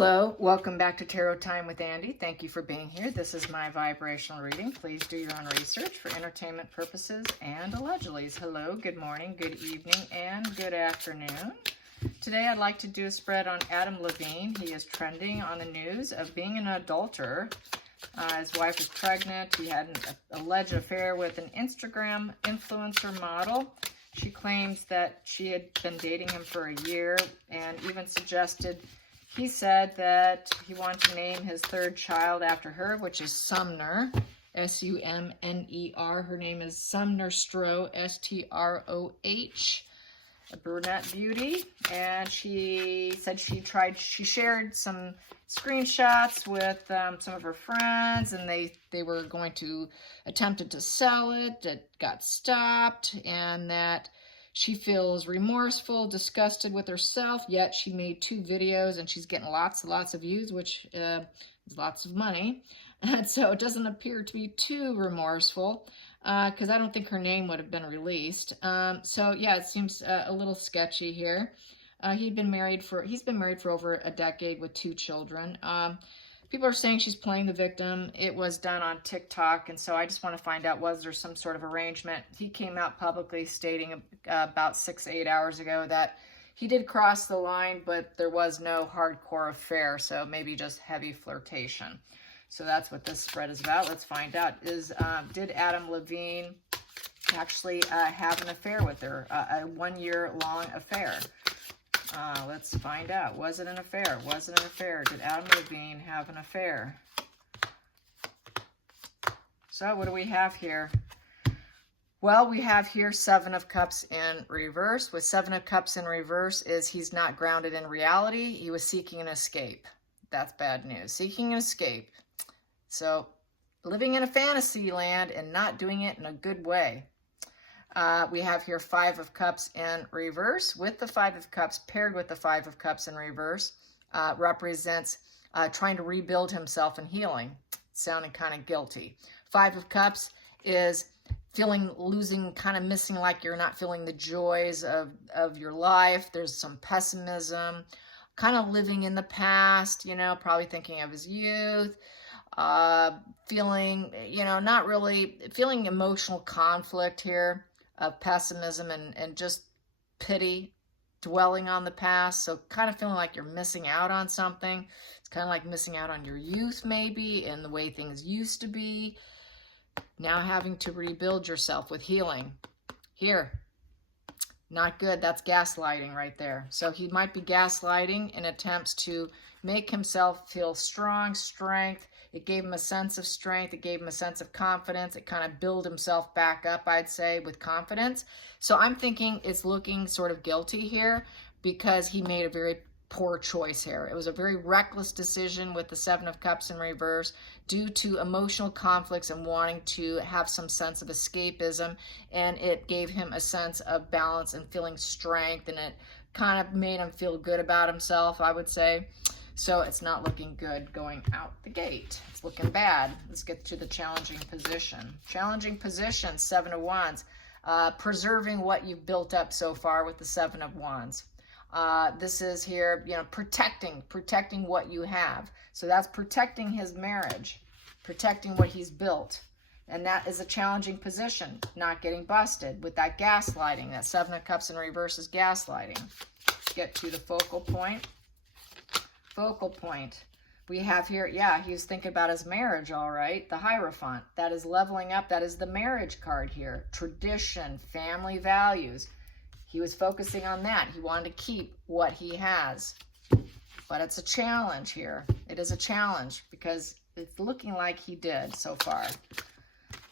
Hello, welcome back to Tarot Time with Andy. Thank you for being here. This is my vibrational reading. Please do your own research for entertainment purposes and allegedly. Hello, good morning, good evening, and good afternoon. Today I'd like to do a spread on Adam Levine. He is trending on the news of being an adulterer. His wife is pregnant. He had an alleged affair with an Instagram influencer model. She claims that she had been dating him for a year and even suggested. He said that he wanted to name his third child after her, which is Sumner, S-U-M-N-E-R. Her name is Sumner Stroh, S-T-R-O-H, a brunette beauty. And she said she shared some screenshots with some of her friends, and they were going to attempted to sell it. It got stopped, and that she feels remorseful, disgusted with herself, yet she made 2 videos and she's getting lots and lots of views, which is lots of money. And so it doesn't appear to be too remorseful because I don't think her name would have been released. So yeah, it seems a little sketchy here. He's been married for over a decade with 2 children. People are saying she's playing the victim. It was done on TikTok, and so I just want to find out, was there some sort of arrangement? He came out publicly stating about 6-8 hours ago that he did cross the line, but there was no hardcore affair, so maybe just heavy flirtation. So that's what this spread is about. Let's find out. Did Adam Levine actually have an affair with her, a 1-year-long affair? Let's find out. Was it an affair? Was it an affair? Did Adam Levine have an affair? So what do we have here? Well, we have here 7 of Cups in reverse. With 7 of Cups in reverse is he's not grounded in reality. He was seeking an escape. That's bad news. Seeking an escape. So living in a fantasy land and not doing it in a good way. We have here 5 of Cups in reverse. With the 5 of Cups paired with the 5 of Cups in reverse represents trying to rebuild himself and healing. Sounding kind of guilty. 5 of Cups is losing, kind of missing, like you're not feeling the joys of your life. There's some pessimism, kind of living in the past, you know, probably thinking of his youth. Feeling, you know, not really feeling emotional conflict here. Of pessimism and just pity, dwelling on the past. So kind of feeling like you're missing out on something. It's kind of like missing out on your youth maybe and the way things used to be. Now having to rebuild yourself with healing. Here, not good. That's gaslighting right there. So he might be gaslighting in attempts to make himself feel strength. It gave him a sense of strength. It gave him a sense of confidence. It kind of built himself back up, I'd say, with confidence. So I'm thinking it's looking sort of guilty here because he made a very poor choice here. It was a very reckless decision with the 7 of Cups in reverse due to emotional conflicts and wanting to have some sense of escapism. And it gave him a sense of balance and feeling strength. And it kind of made him feel good about himself, I would say. So it's not looking good going out the gate. It's looking bad. Let's get to the challenging position. Challenging position, 7 of Wands. Preserving what you've built up so far with the 7 of Wands. This is here, you know, protecting what you have. So that's protecting his marriage, protecting what he's built. And that is a challenging position, not getting busted with that gaslighting. That 7 of Cups in reverse is gaslighting. Get to the focal point. Focal point. We have here, yeah, he was thinking about his marriage, all right. The Hierophant. That is leveling up. That is the marriage card here. Tradition, family values. He was focusing on that. He wanted to keep what he has. But it's a challenge here. It is a challenge because it's looking like he did so far.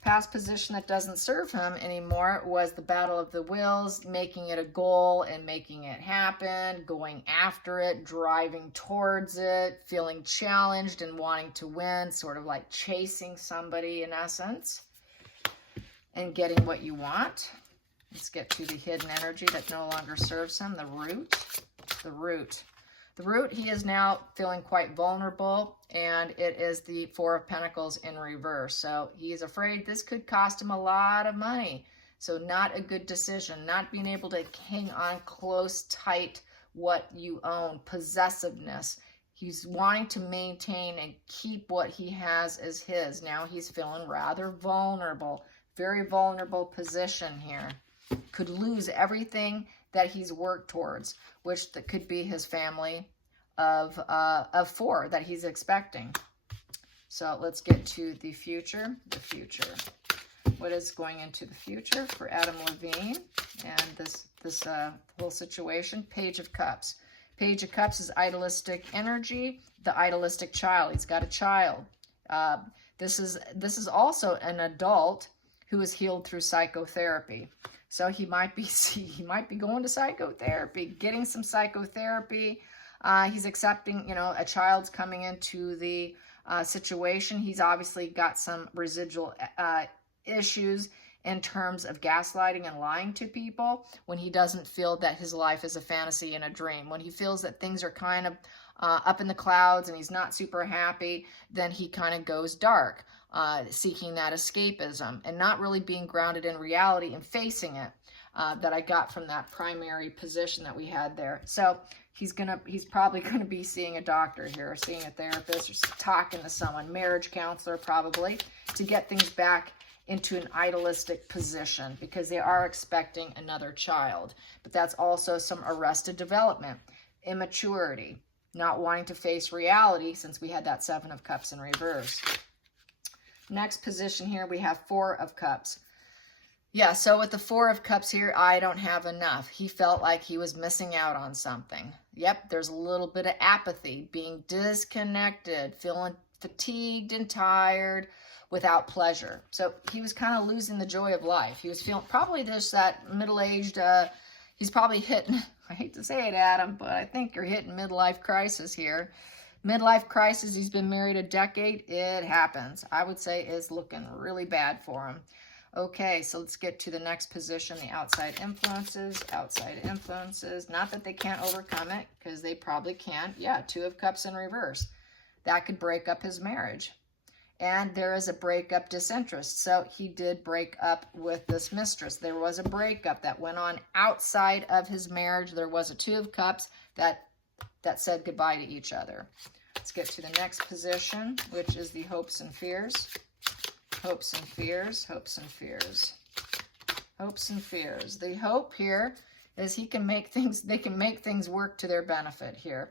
Past position that doesn't serve him anymore was the Battle of the Wills, making it a goal and making it happen, going after it, driving towards it, feeling challenged and wanting to win, sort of like chasing somebody in essence, and getting what you want. Let's get to the hidden energy that no longer serves him, the Root. The Root. The Root, he is now feeling quite vulnerable, and it is the 4 of Pentacles in reverse. So he is afraid this could cost him a lot of money. So not a good decision, not being able to hang on close, tight what you own, possessiveness. He's wanting to maintain and keep what he has as his. Now he's feeling rather vulnerable, very vulnerable position here. Could lose everything that he's worked towards, which that could be his family of 4 that he's expecting. So let's get to the future. The future. What is going into the future for Adam Levine and this whole situation? Page of Cups. Page of Cups is idealistic energy, the idealistic child. He's got a child. This is also an adult who is healed through psychotherapy. So he might be going to psychotherapy, getting some psychotherapy. He's accepting, you know, a child's coming into the situation. He's obviously got some residual issues in terms of gaslighting and lying to people when he doesn't feel that his life is a fantasy and a dream. When he feels that things are kind of up in the clouds and he's not super happy, then he kind of goes dark, seeking that escapism and not really being grounded in reality and facing it. That I got from that primary position that we had there. So he's probably gonna be seeing a doctor here, or seeing a therapist, or talking to someone, marriage counselor probably, to get things back into an idealistic position, because they are expecting another child. But that's also some arrested development, immaturity, not wanting to face reality, since we had that 7 of Cups in reverse. Next position here, we have 4 of Cups. Yeah, so with the 4 of Cups here, I don't have enough. He felt like he was missing out on something. Yep, there's a little bit of apathy, being disconnected, feeling fatigued and tired, without pleasure. So he was kind of losing the joy of life. He was feeling probably just that middle-aged, he's probably hitting, I hate to say it, Adam, but I think you're hitting midlife crisis here. Midlife crisis, he's been married a decade. It happens. I would say it's looking really bad for him. Okay, so let's get to the next position, the outside influences. Outside influences, not that they can't overcome it, because they probably can. Yeah, 2 of Cups in reverse. That could break up his marriage. And there is a breakup disinterest. So he did break up with this mistress. There was a breakup that went on outside of his marriage. There was a 2 of Cups that said goodbye to each other. Let's get to the next position, which is the hopes and fears. Hopes and fears, hopes and fears, hopes and fears. The hope here is they can make things work to their benefit here,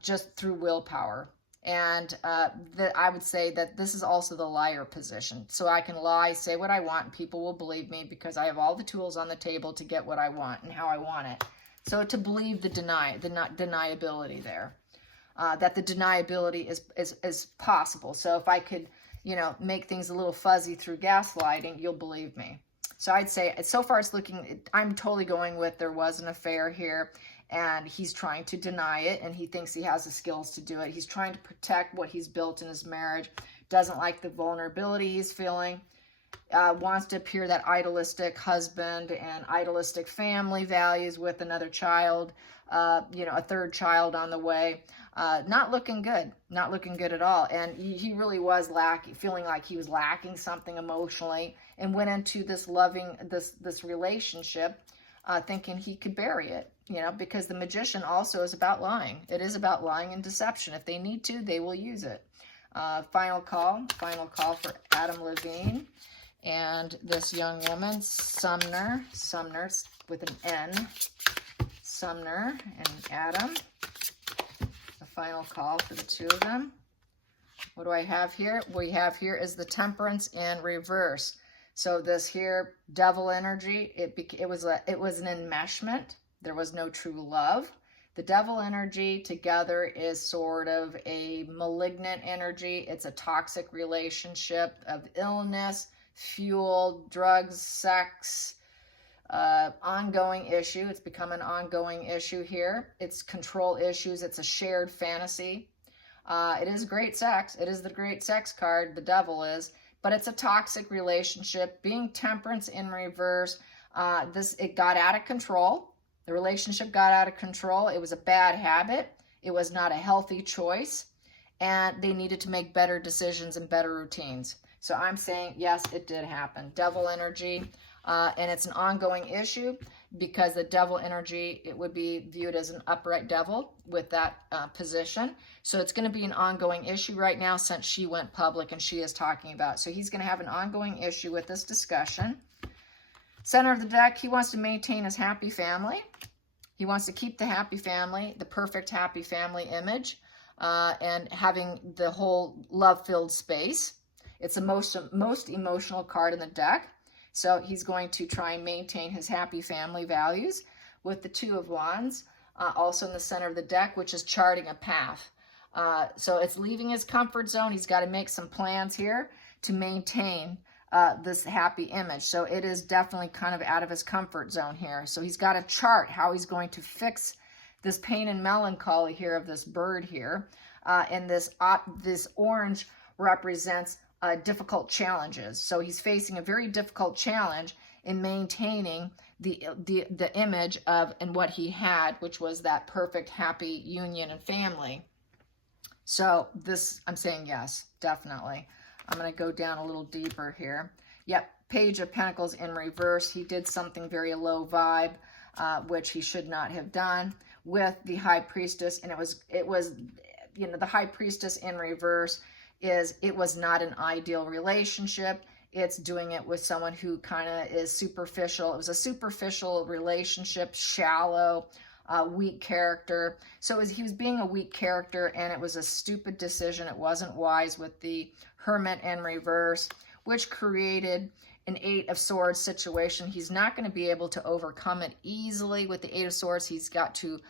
just through willpower. And I would say that this is also the liar position. So I can lie, say what I want, and people will believe me because I have all the tools on the table to get what I want and how I want it. So to believe the deniability there, that the deniability is possible. So if I could, you know, make things a little fuzzy through gaslighting, you'll believe me. So I'd say, so far it's looking, I'm totally going with there was an affair here, and he's trying to deny it, and he thinks he has the skills to do it. He's trying to protect what he's built in his marriage, doesn't like the vulnerability he's feeling, wants to appear that idealistic husband and idealistic family values with another child, you know, a 3rd child on the way. Not looking good, not looking good at all. And he really was feeling like he was lacking something emotionally, and went into this this relationship thinking he could bury it, you know, because the Magician also is about lying. It is about lying and deception. If they need to, they will use it. Final call for Adam Levine and this young woman, Sumner with an N, Sumner and Adam. Final call for the 2 of them. What do I have here? What we have here is the Temperance in reverse. So this here devil energy, it was an enmeshment. There was no true love. The devil energy together is sort of a malignant energy. It's a toxic relationship of illness, fuel, drugs, sex, ongoing issue. It's become an ongoing issue here. It's control issues. It's a shared fantasy. It is great sex. It is the great sex card. The devil is, but it's a toxic relationship. Being Temperance in reverse. It got out of control. The relationship got out of control. It was a bad habit. It was not a healthy choice, and they needed to make better decisions and better routines. So I'm saying, yes, it did happen. Devil energy. And it's an ongoing issue because the devil energy, it would be viewed as an upright devil with that position. So it's going to be an ongoing issue right now since she went public and she is talking about. So he's going to have an ongoing issue with this discussion. Center of the deck, he wants to maintain his happy family. He wants to keep the happy family, the perfect happy family image, and having the whole love-filled space. It's the most emotional card in the deck. So he's going to try and maintain his happy family values with the Two of Wands, also in the center of the deck, which is charting a path. So it's leaving his comfort zone. He's got to make some plans here to maintain this happy image. So it is definitely kind of out of his comfort zone here. So he's got to chart how he's going to fix this pain and melancholy here of this bird here. And this orange represents difficult challenges. So he's facing a very difficult challenge in maintaining the image of and what he had, which was that perfect happy union and family. So this, I'm saying yes, definitely. I'm going to go down a little deeper here. Yep, Page of Pentacles in reverse. He did something very low vibe, which he should not have done with the High Priestess. And it was, you know, the High Priestess in reverse it was not an ideal relationship. It's doing it with someone who kind of is superficial. It was a superficial relationship, shallow, weak character. So he was being a weak character, and it was a stupid decision. It wasn't wise with the Hermit in reverse, which created an Eight of Swords situation. He's not going to be able to overcome it easily with the Eight of Swords. He's got to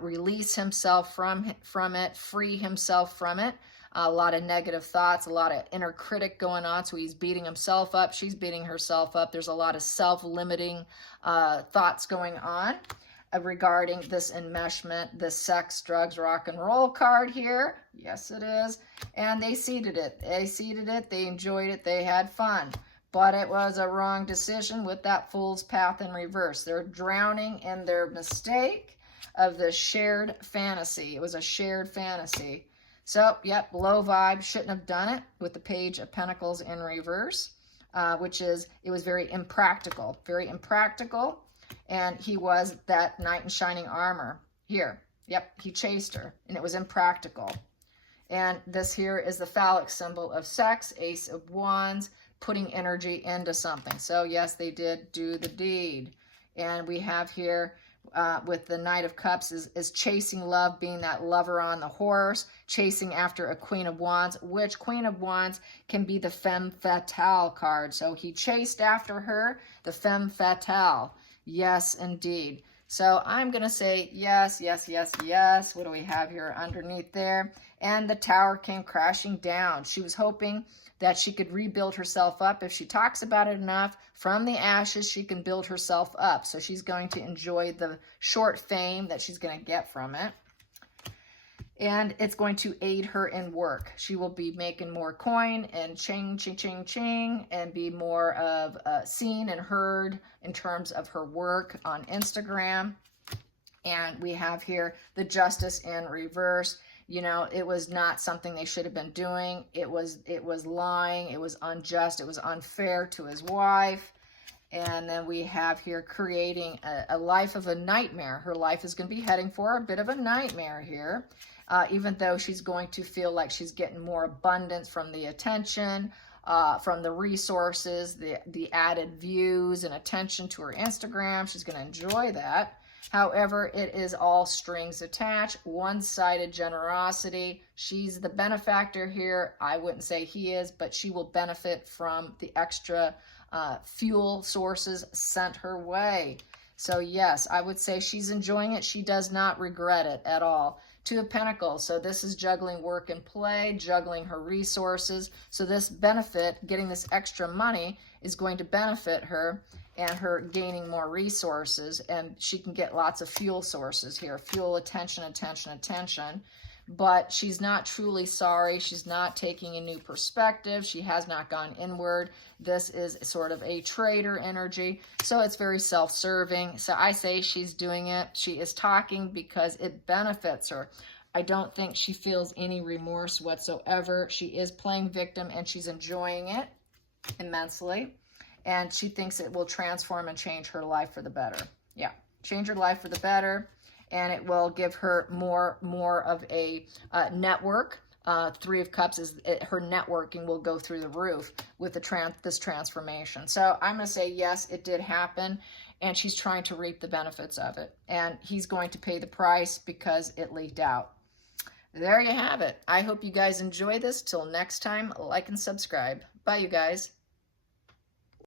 release himself from it, free himself from it. A lot of negative thoughts, a lot of inner critic going on. So he's beating himself up. She's beating herself up. There's a lot of self-limiting thoughts going on regarding this enmeshment, this sex, drugs, rock and roll card here. Yes, it is. And they seeded it. They seeded it. They enjoyed it. They had fun. But it was a wrong decision with that Fool's Path in reverse. They're drowning in their mistake of the shared fantasy. It was a shared fantasy. So, yep, low vibe, shouldn't have done it with the Page of Pentacles in reverse, which is, it was very impractical, and he was that knight in shining armor here. Yep, he chased her, and it was impractical. And this here is the phallic symbol of sex, Ace of Wands, putting energy into something. So, yes, they did do the deed. And we have here, with the Knight of Cups is chasing love, being that lover on the horse, chasing after a Queen of Wands, which Queen of Wands can be the femme fatale card. So he chased after her, the femme fatale. Yes, indeed. So I'm going to say yes, yes, yes, yes. What do we have here underneath there? And the Tower came crashing down. She was hoping that she could rebuild herself up. If she talks about it enough, from the ashes, she can build herself up. So she's going to enjoy the short fame that she's going to get from it. And it's going to aid her in work. She will be making more coin and ching, ching, ching, ching, and be more of seen and heard in terms of her work on Instagram. And we have here the Justice in reverse. You know, it was not something they should have been doing. It was lying. It was unjust. It was unfair to his wife. And then we have here creating a life of a nightmare. Her life is going to be heading for a bit of a nightmare here, even though she's going to feel like she's getting more abundance from the attention, from the resources, the added views and attention to her Instagram. She's going to enjoy that. However, it is all strings attached, one-sided generosity. She's the benefactor here. I wouldn't say he is, but she will benefit from the extra fuel sources sent her way. So yes, I would say she's enjoying it. She does not regret it at all. Two of Pentacles. So this is juggling work and play, juggling her resources. So this benefit, getting this extra money, is going to benefit her and her gaining more resources. And she can get lots of fuel sources here. Fuel, attention, attention, attention. But she's not truly sorry. She's not taking a new perspective. She has not gone inward. This is sort of a traitor energy. So it's very self-serving. So I say she's doing it. She is talking because it benefits her. I don't think she feels any remorse whatsoever. She is playing victim and she's enjoying it immensely. And she thinks it will transform and change her life for the better. Yeah, change her life for the better, and it will give her more of a network. Three of Cups is her networking will go through the roof with this transformation. So I'm going to say yes, it did happen, and she's trying to reap the benefits of it. And he's going to pay the price because it leaked out. There you have it. I hope you guys enjoy this. Till next time, like and subscribe. Bye, you guys.